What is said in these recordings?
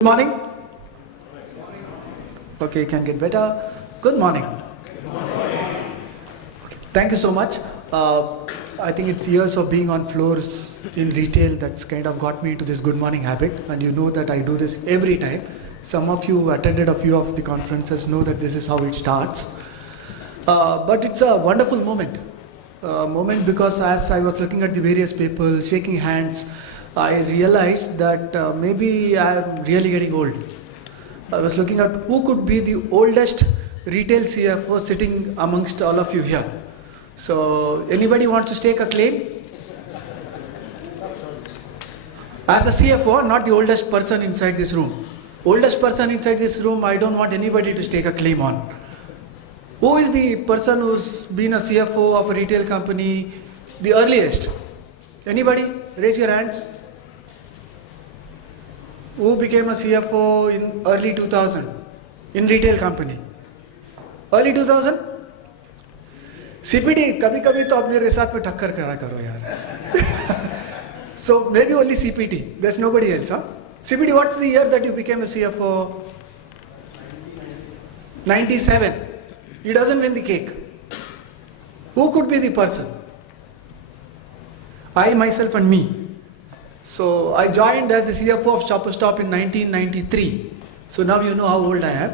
Good morning. Okay, can get better. Good morning. Okay, thank you so much. I think it's years of being on floors in retail that's kind of got me into this good morning habit, and you know that I do this every time. Some of you who attended a few of the conferences know that this is how it starts. But it's a wonderful moment. Because as I was looking at the various people, shaking hands, I realized that maybe I'm really getting old. I was looking at who could be the oldest retail CFO sitting amongst all of you here. So, anybody wants to stake a claim? As a CFO, not the oldest person inside this room. Oldest person inside this room, I don't want anybody to stake a claim on. Who is the person who's been a CFO of a retail company the earliest? Anybody? Raise your hands. Who became a CFO in early 2000 in retail company? Early 2000? CPD, कभी कभी तो अपने resort पे टक्कर करा करो यार. So maybe only CPT. There's nobody else, huh? CPT, what's the year that you became a CFO? 97. He doesn't win the cake. Who could be the person? I, myself, and me. So I joined as the CFO of Shoppers Stop in 1993. So now you know how old I am.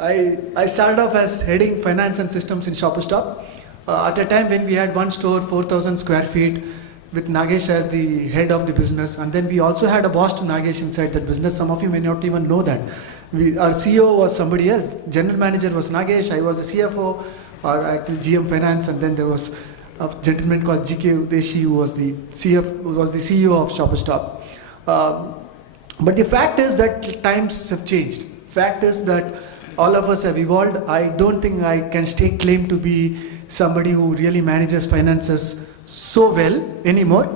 I started off as heading finance and systems in Shoppers Stop at a time when we had one store, 4,000 square feet, with Nagesh as the head of the business. And then we also had a boss to Nagesh inside that business. Some of you may not even know that. Our CEO was somebody else. General manager was Nagesh. I was the CFO, or actually GM finance, and then there was a gentleman called GK Udeshi who was the CEO of Shoppers Stop. But the fact is that times have changed. Fact is that all of us have evolved. I don't think I can stake claim to be somebody who really manages finances so well anymore.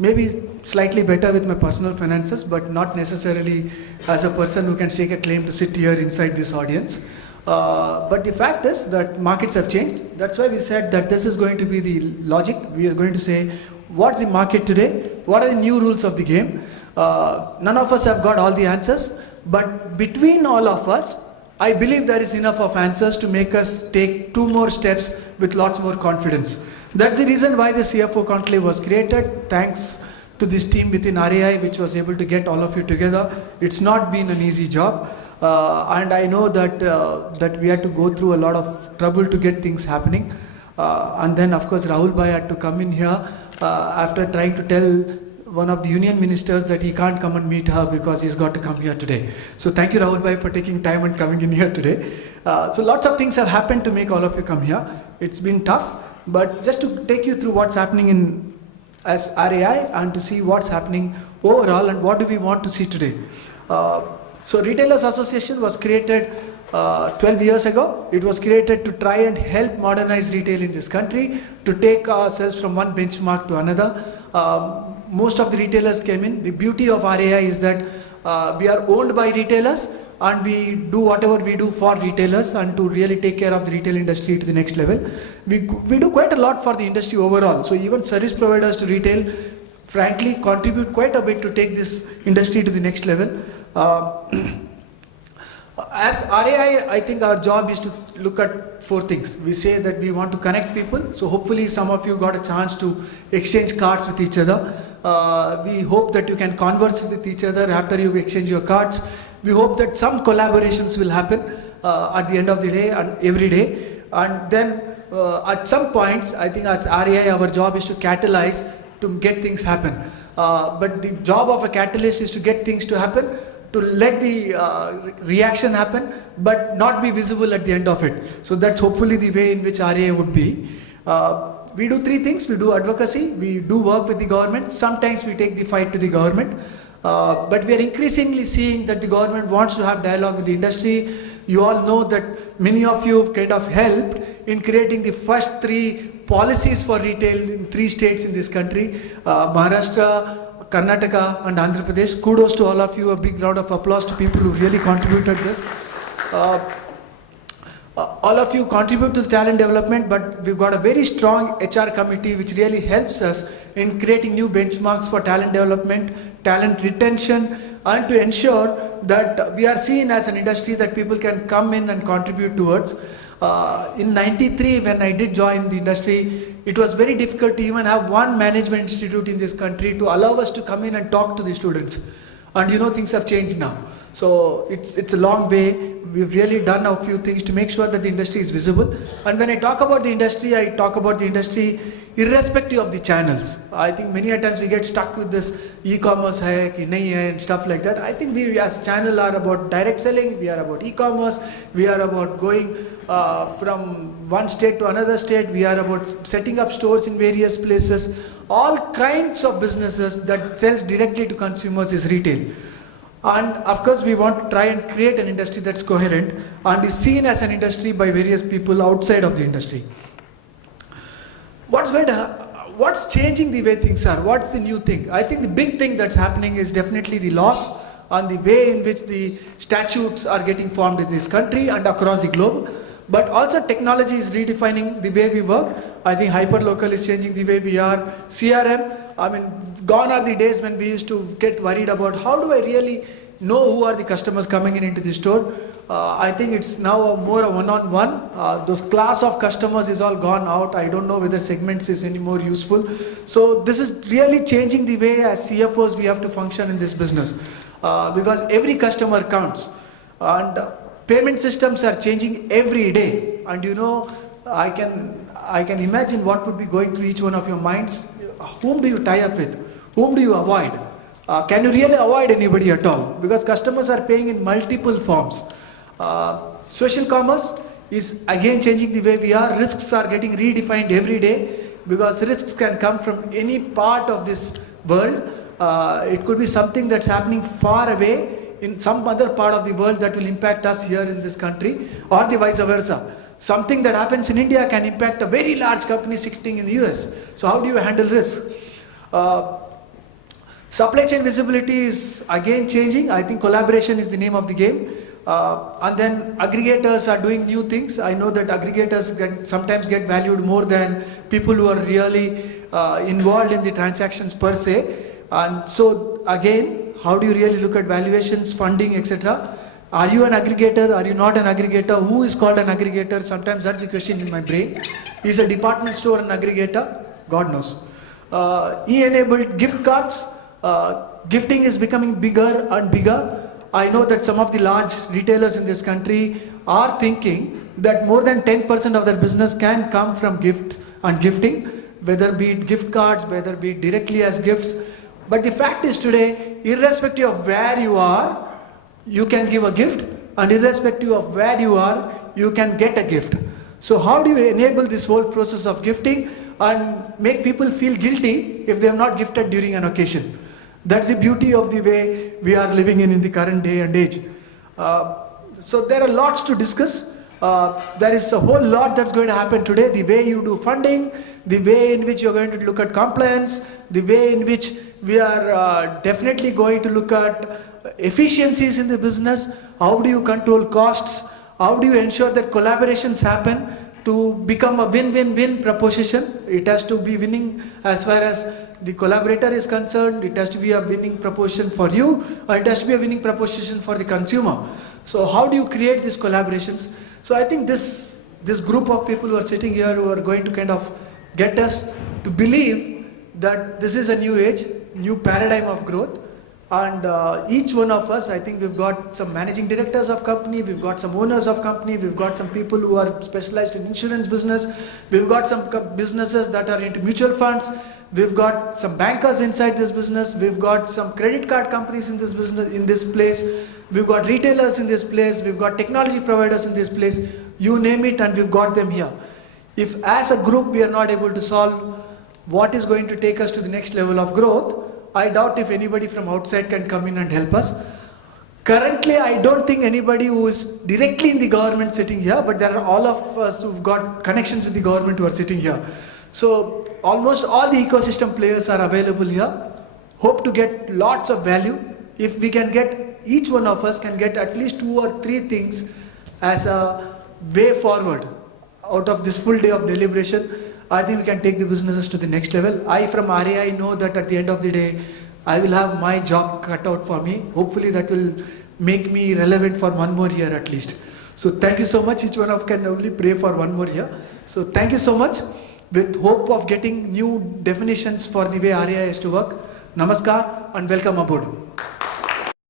Maybe slightly better with my personal finances, but not necessarily as a person who can stake a claim to sit here inside this audience. But the fact is that markets have changed. That's why we said that this is going to be the logic. We are going to say, what's the market today? What are the new rules of the game? None of us have got all the answers, but between all of us, I believe there is enough of answers to make us take 2 more steps with lots more confidence. That's the reason why the CFO Conclave was created. Thanks to this team within RAI, which was able to get all of you together. It's not been an easy job. And I know that we had to go through a lot of trouble to get things happening. And then, of course, Rahul Bhai had to come in here after trying to tell one of the union ministers that he can't come and meet her because he's got to come here today. So thank you, Rahul Bhai, for taking time and coming in here today. So lots of things have happened to make all of you come here. It's been tough, but just to take you through what's happening as RAI and to see what's happening overall and what do we want to see today. So Retailers Association was created 12 years ago. It was created to try and help modernize retail in this country, to take ourselves from one benchmark to another. Most of the retailers came in. The beauty of RAI is that we are owned by retailers, and we do whatever we do for retailers and to really take care of the retail industry to the next level. We do quite a lot for the industry overall. So even service providers to retail, frankly, contribute quite a bit to take this industry to the next level. As RAI, I think our job is to look at 4 things. We say that we want to connect people. So hopefully some of you got a chance to exchange cards with each other. We hope that you can converse with each other after you exchange your cards. We hope that some collaborations will happen at the end of the day and every day. And then at some points, I think as RAI, our job is to catalyze to get things happen. But the job of a catalyst is to get things to happen, to let the reaction happen, but not be visible at the end of it. So that's hopefully the way in which RAI would be. We do 3 things. We do advocacy, we do work with the government, sometimes we take the fight to the government. But we are increasingly seeing that the government wants to have dialogue with the industry. You all know that many of you have kind of helped in creating the first 3 policies for retail in 3 states in this country, Maharashtra, Karnataka and Andhra Pradesh. Kudos to all of you. A big round of applause to people who really contributed this. All of you contribute to the talent development, but we've got a very strong HR committee which really helps us in creating new benchmarks for talent development, talent retention, and to ensure that we are seen as an industry that people can come in and contribute towards. In '93, when I did join the industry, it was very difficult to even have one management institute in this country to allow us to come in and talk to the students. And things have changed now. So it's a long way. We've really done a few things to make sure that the industry is visible. And when I talk about the industry, I talk about the industry irrespective of the channels. I think many a times we get stuck with this e-commerce hai ki nahi hai and stuff like that. I think we as channel are about direct selling, we are about e-commerce, we are about going from one state to another state, we are about setting up stores in various places. All kinds of businesses that sells directly to consumers is retail. And of course we want to try and create an industry that's coherent and is seen as an industry by various people outside of the industry. What's changing the way things are? What's the new thing? I think the big thing that's happening is definitely the laws and the way in which the statutes are getting formed in this country and across the globe. But also technology is redefining the way we work. I think hyperlocal is changing the way we are. CRM, I mean, gone are the days when we used to get worried about how do I really know who are the customers coming into the store. I think it's now more a one-on-one. Those class of customers is all gone out. I don't know whether segments is any more useful. So this is really changing the way as CFOs we have to function in this business. Because every customer counts. And payment systems are changing every day. And I can imagine what would be going through each one of your minds. Whom do you tie up with? Whom do you avoid? Can you really avoid anybody at all? Because customers are paying in multiple forms. Social commerce is again changing the way we are. Risks are getting redefined every day because risks can come from any part of this world. It could be something that's happening far away in some other part of the world that will impact us here in this country, or the vice versa. Something that happens in India can impact a very large company sitting in the US. So how do you handle risk? Supply chain visibility is again changing. I think collaboration is the name of the game. And then aggregators are doing new things. I know that aggregators sometimes get valued more than people who are really involved in the transactions per se. And so again, how do you really look at valuations, funding, etc.? Are you an aggregator? Are you not an aggregator? Who is called an aggregator? Sometimes that's the question in my brain. Is a department store an aggregator? God knows. E-enabled gift cards. Gifting is becoming bigger and bigger. I know that some of the large retailers in this country are thinking that more than 10% of their business can come from gift and gifting, whether be it gift cards, whether be it directly as gifts. But the fact is today, irrespective of where you are, you can give a gift, and irrespective of where you are, you can get a gift. So how do you enable this whole process of gifting and make people feel guilty if they have not gifted during an occasion? That's the beauty of the way we are living in the current day and age. So there are lots to discuss. There is a whole lot that's going to happen today. The way you do funding, the way in which you're going to look at compliance, the way in which we are definitely going to look at efficiencies in the business. How do you control costs? How do you ensure that collaborations happen to become a win-win-win proposition? It has to be winning as far as the collaborator is concerned. It has to be a winning proposition for you, or it has to be a winning proposition for the consumer. So how do you create these collaborations? So I think this group of people who are sitting here who are going to kind of get us to believe that this is a new age, new paradigm of growth. And each one of us, I think we've got some managing directors of company, we've got some owners of company, we've got some people who are specialized in insurance business, we've got some businesses that are into mutual funds, we've got some bankers inside this business, we've got some credit card companies in this business, in this place, we've got retailers in this place, we've got technology providers in this place, you name it, and we've got them here. If as a group we are not able to solve what is going to take us to the next level of growth, I doubt if anybody from outside can come in and help us. Currently, I don't think anybody who is directly in the government sitting here, but there are all of us who've got connections with the government who are sitting here. So almost all the ecosystem players are available here. Hope to get lots of value. If we can get, each one of us can get at least 2 or 3 things as a way forward out of this full day of deliberation, I think we can take the businesses to the next level. I from RAI know that at the end of the day, I will have my job cut out for me. Hopefully that will make me relevant for one more year at least. So thank you so much. Each one of can only pray for one more year. So thank you so much. With hope of getting new definitions for the way RAI is to work. Namaskar and welcome aboard.